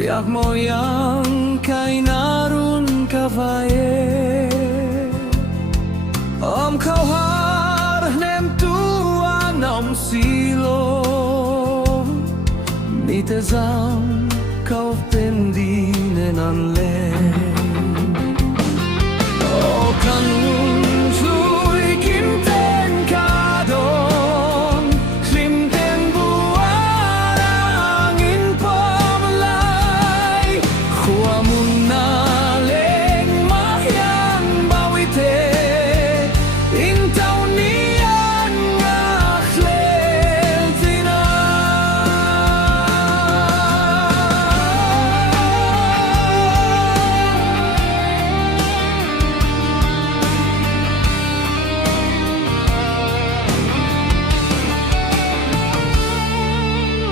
Riak moyang kay narun kavaye kau har nem tua nom silo Ni te zam kau tendi nenan le kan flui kim ten kadon Klim ten buarang in pamalay Khua mun na leng mahyan bawite In tau nian ngakhlel tina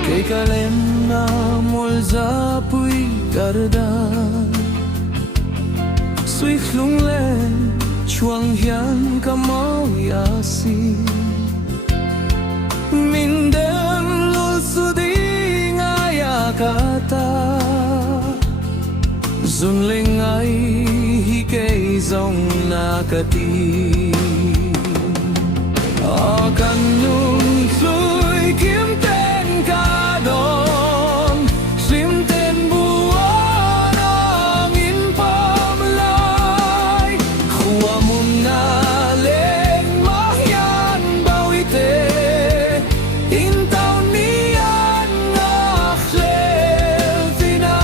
Kay kalem na mol zapui gardan Sui khlung len chuang hian kamau yasi Min dem lul sudi ngaya kata Zun ling ai hi kay zong na kati Kan nun flui kim ten kadon Slim ten buarang in pamalay Khua mun na leng mahyan bawite In tau nian ngakhlel tina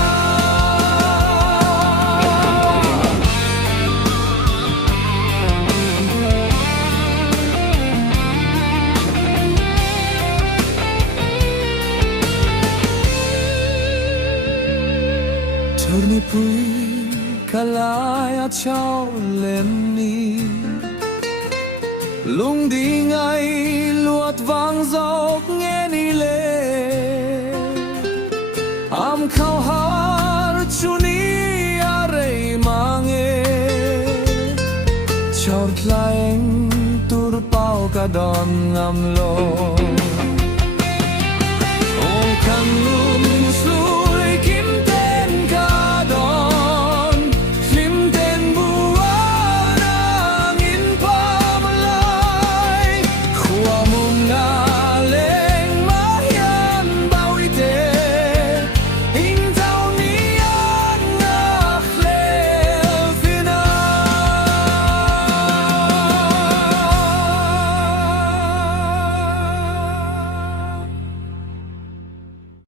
Turni pui kalaya chao len ni Lung ding ai luat vang dọc nghe ni le khao har chu ni are mange Chao tlaeng tur pao ka don ngam lo